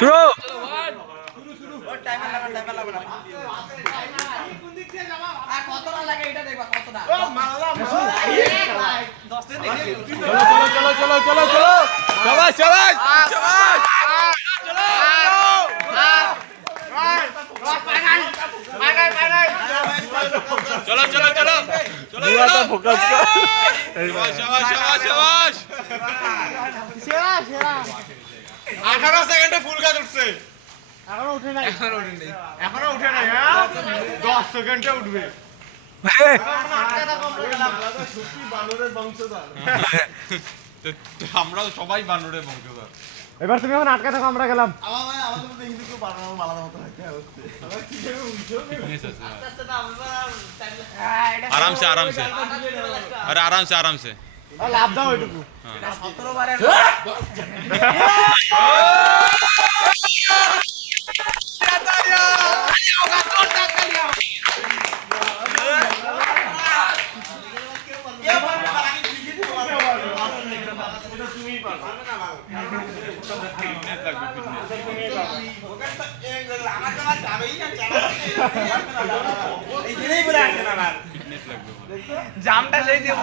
শুরু। কতটা লাগে এটা দেখবা কতটা। চলো চলো চলো চলো চলো শাবাশ শাবাশ শাবাশ চলো চলো চলো চলো চলো ফোকাস কর শাবাশ শাবাশ শাবাশ সেরা সেরা 18 সেকেন্ডে ফুল গাছ উঠছে এখনো উঠে নাই এখনো উঠে নাই হ্যাঁ 10 সেকেন্ডে উঠবে আমরা সবাই বানরের বংশধর এবার তুমি এখন আটকা থাকো আমরা গেলাম आराम से आराम से अरे आराम से आराम से লাভ দাও এটুকু জামটা সেই দিয়ে